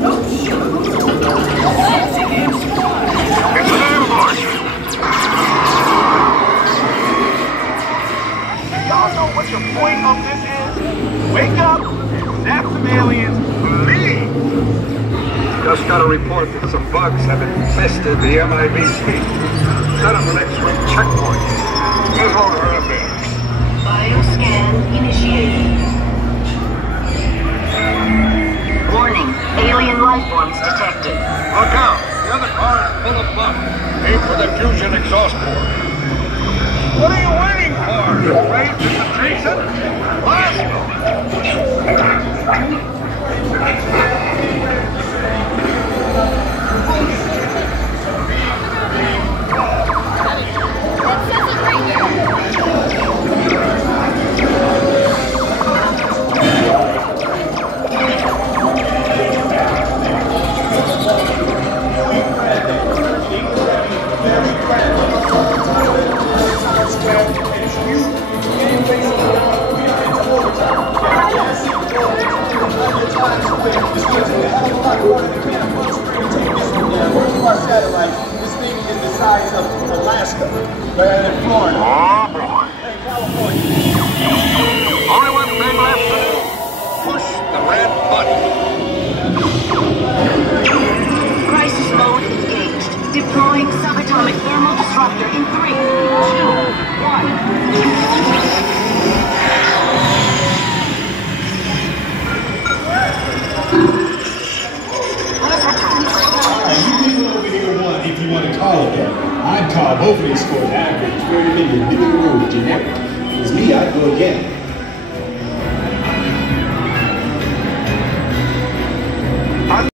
Y'all know what the point of this is? Wake up, snap some aliens, leave! Just got a report that some bugs have infested the MIBC. Set up an X-ray checkpoint. Move on to her affairs. Bioscan initiated. Warning, alien life forms detected. Look out! The other car is full of bugs. Aim for the fusion exhaust port. What are you waiting for? You afraid to chase it? Blast This thing is the size of Alaska, and Florida. Oh, boy. Hey, California. Only one thing left to do. Push the red button. Crisis mode engaged. Deploying subatomic thermal disruptor in 3, 2, 1. If you want to call it that, I'd call both of these scores average, very million, middle of the road, generic. If it's me, I'd go again.